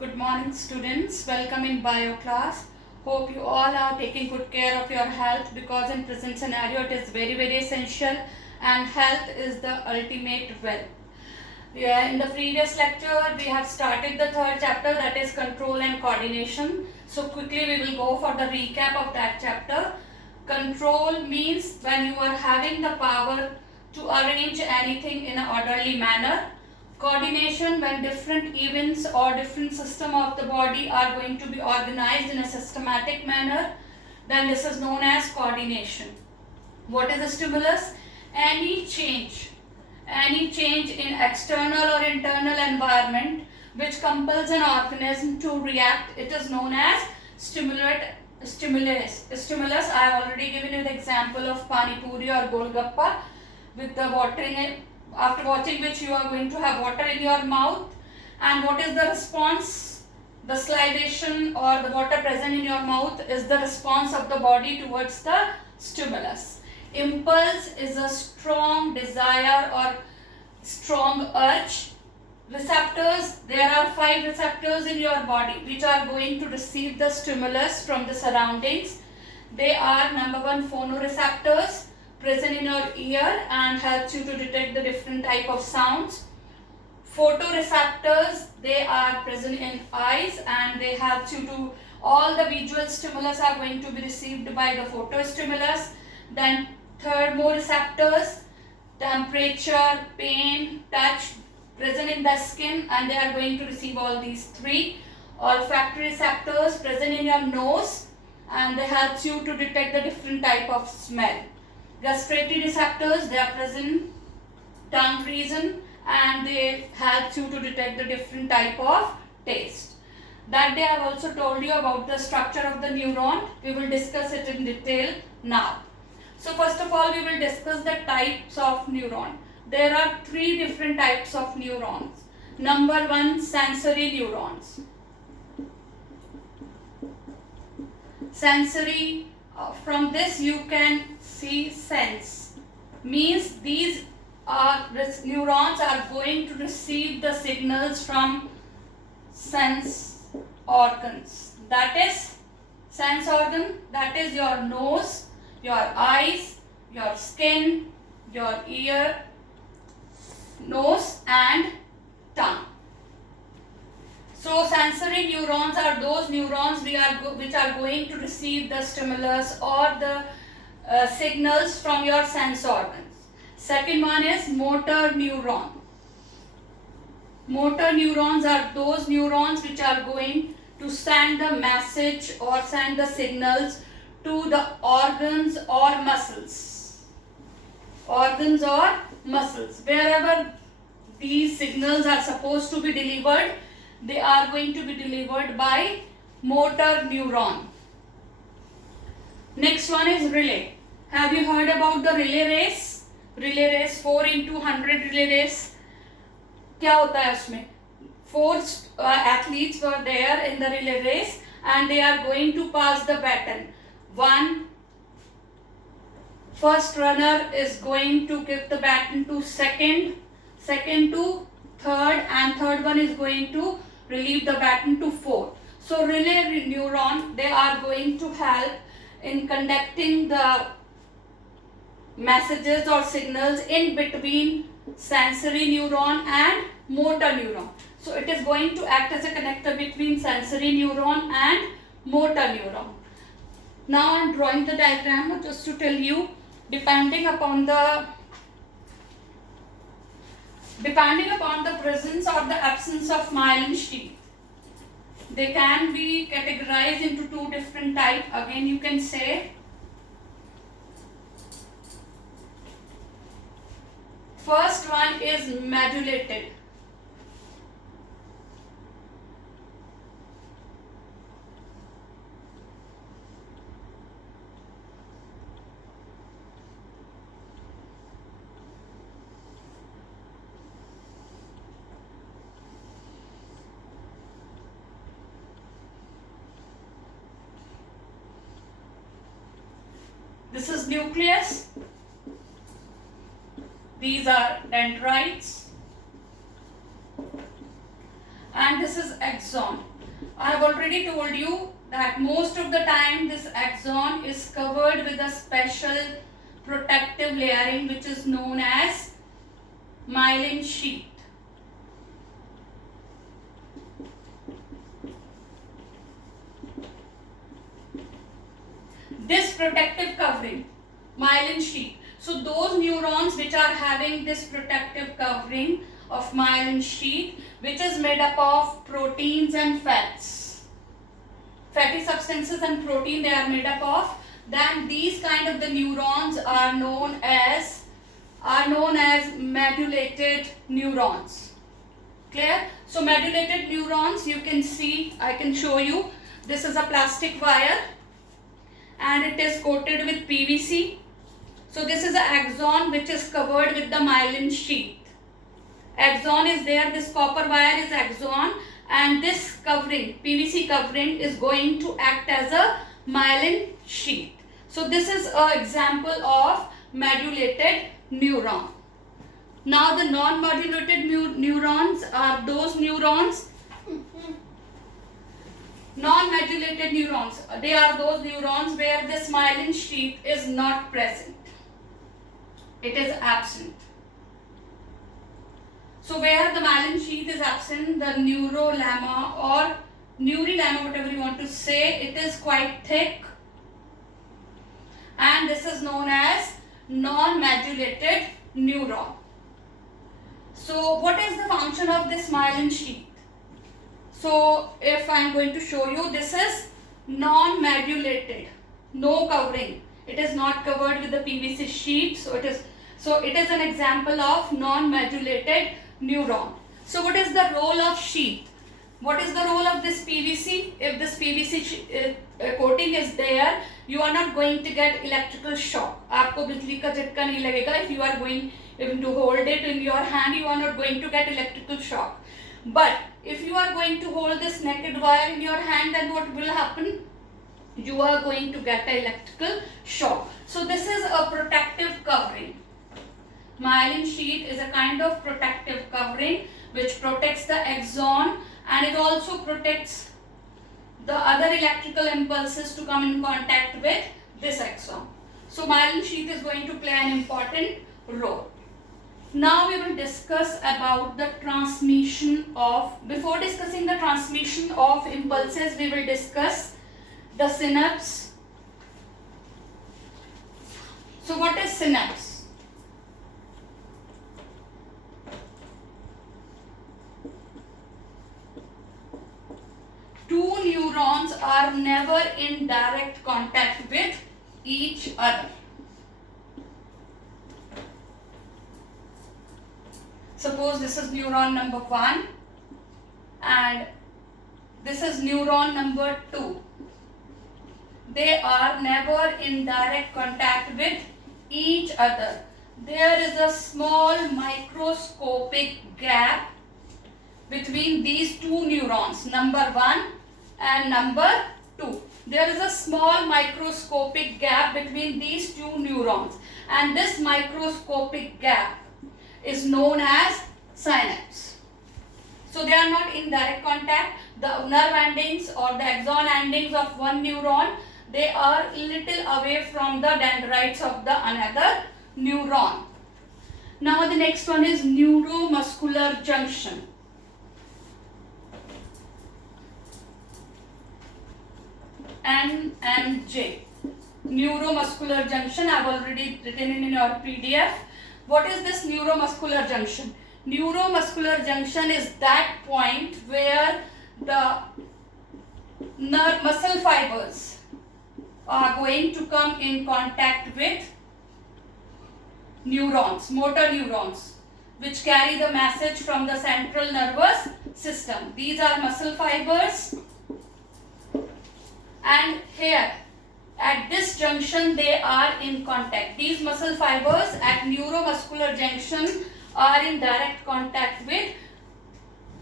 Good morning students, welcome in bio class. Hope you all are taking good care of your health because in present scenario it is very essential and health is the ultimate wealth. In the previous lecture we have started the third chapter, that is control and coordination. So quickly we will go for the recap of that chapter. Control means when you are having the power to arrange anything in an orderly manner. Coordination, when different events or different system of the body are going to be organized in a systematic manner, then this is known as coordination. What is a stimulus? Any change in external or internal environment which compels an organism to react, it is known as stimulus. I have already given you the example of pani puri or golgappa with the watering, after watching which you are going to have water in your mouth. And what is the response? The salivation or the water present in your mouth is the response of the body towards the stimulus. Impulse is a strong desire or strong urge. Receptors, there are 5 receptors in your body which are going to receive the stimulus from the surroundings. They are number 1, phonoreceptors, present in your ear and helps you to detect the different type of sounds. Photoreceptors, they are present in eyes and they help you to, all the visual stimulus are going to be received by the photostimulus. Then thermoreceptors, temperature, pain, touch, present in the skin and they are going to receive all these 3. Olfactory receptors, present in your nose and they help you to detect the different type of smell. Gustatory receptors, they are present tongue region and they help you to detect the different type of taste. That day I have also told you about the structure of the neuron. We will discuss it in detail now. So first of all we will discuss the types of neuron. There are 3 different types of neurons. Number 1, sensory neurons. Sensory, from this you can see sense, means these neurons are going to receive the signals from sense organs. That is sense organ, that is your nose, your eyes, your skin, your ear, nose and tongue. So sensory neurons are those neurons which are going to receive the stimulus or the signals from your sense organs. Second one is motor neuron. Motor neurons are those neurons which are going to send the message or send the signals to the organs or muscles. Organs or muscles. Wherever these signals are supposed to be delivered, they are going to be delivered by motor neuron. Next one is relay. Have you heard about the relay race? Relay race, 4 into 100 relay race. क्या होता है उसमें? 4 athletes were there in the relay race and they are going to pass the baton. First runner is going to give the baton to second to third, and third one is going to relieve the baton to fourth. So relay neuron, they are going to help in conducting the messages or signals in between sensory neuron and motor neuron. So it is going to act as a connector between sensory neuron and motor neuron. Now I am drawing the diagram just to tell you, depending upon the presence or the absence of myelin sheath, they can be categorized into 2 different types. Again you can say, first one is modulated. This is nucleus. These are dendrites. and this is axon. I have already told you that most of the time this axon is covered with a special protective layering which is known as myelin sheath. This protective covering, myelin sheath. So those neurons which are having this protective covering of myelin sheath, which is made up of proteins and fats, fatty substances and protein they are made up of, then these kind of the neurons are known as medullated neurons. Clear? So medullated neurons, you can see, I can show you, this is a plastic wire and it is coated with PVC. So this is an axon which is covered with the myelin sheath. Axon is there, this copper wire is axon, and this covering, PVC covering, is going to act as a myelin sheath. So this is an example of medullated neuron. Now the non-modulated neurons are those neurons, non-modulated neurons, they are those neurons where this myelin sheath is not present. It is absent. So where the myelin sheath is absent, the neurolemma or neurilemma, whatever you want to say, it is quite thick, and this is known as non-modulated neuron. So what is the function of this myelin sheath? So if I am going to show you, this is non-modulated, no covering. It is not covered with the PVC sheet, so it is an example of non-modulated neuron. So what is the role of sheath? What is the role of this PVC? If this PVC coating is there, you are not going to get electrical shock. आपको बिजली का झटका नहीं लगेगा. If you are going to hold it in your hand, you are not going to get electrical shock. But if you are going to hold this naked wire in your hand, then what will happen? You are going to get an electrical shock. So this is a protective covering. Myelin sheath is a kind of protective covering which protects the axon, and it also protects the other electrical impulses to come in contact with this axon. So myelin sheath is going to play an important role. Now we will discuss about the transmission of, before discussing the transmission of impulses, we will discuss the synapse. So what is synapse? Two neurons are never in direct contact with each other. Suppose this is neuron number 1 and this is neuron number 2. They are never in direct contact with each other. There is a small microscopic gap between these two neurons, number 1 and number 2. There is a small microscopic gap between these two neurons, and this microscopic gap is known as synapse. So they are not in direct contact. The nerve endings or the axon endings of one neuron, they are little away from the dendrites of the another neuron. Now the next one is neuromuscular junction. NMJ, neuromuscular junction. I have already written it in your PDF. What is this neuromuscular junction? Neuromuscular junction is that point where the muscle fibers are going to come in contact with neurons, motor neurons, which carry the message from the central nervous system. These are muscle fibers, and here at this junction they are in contact. These muscle fibers at neuromuscular junction are in direct contact with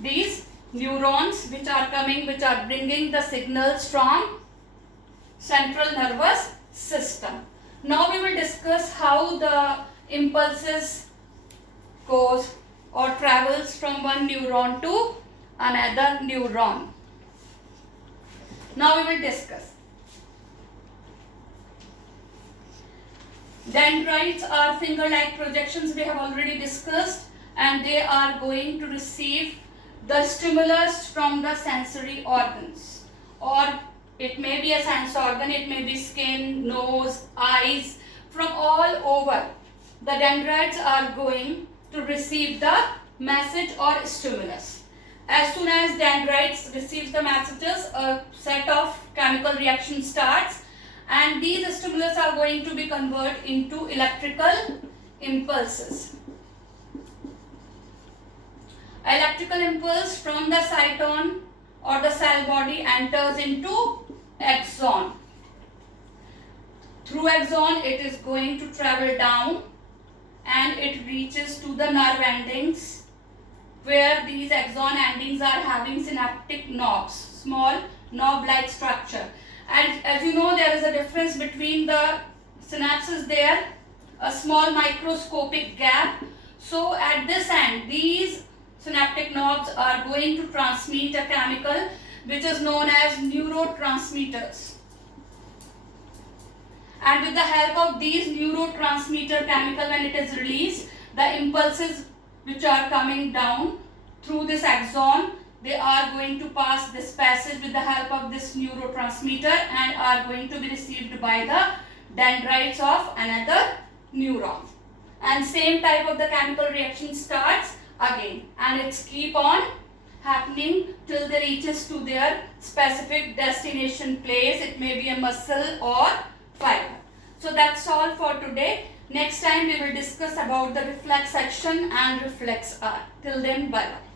these neurons which are bringing the signals from central nervous system. Now we will discuss how the impulses goes or travels from one neuron to another neuron. Now we will discuss. Dendrites are finger-like projections, we have already discussed, and they are going to receive the stimulus from the sensory organs, or it may be a sense organ, it may be skin, nose, eyes, from all over. The dendrites are going to receive the message or stimulus. As soon as dendrites receives the messages, a set of chemical reaction starts, and these stimulus are going to be converted into electrical impulses. Electrical impulse from the cyton or the cell body enters into axon. Through axon it is going to travel down and it reaches to the nerve endings, where these axon endings are having synaptic knobs, small knob-like structure. And as you know, there is a difference between the synapses there, a small microscopic gap. So at this end, these synaptic knobs are going to transmit a chemical which is known as neurotransmitters. And with the help of these neurotransmitter chemical, when it is released, the impulses which are coming down through this axon, they are going to pass this passage with the help of this neurotransmitter and are going to be received by the dendrites of another neuron. And same type of the chemical reaction starts again, and it's keep on happening till they reaches to their specific destination place. It may be a muscle or fiber. So that's all for today. Next time we will discuss about the reflex action and reflex arc. Till then, bye bye.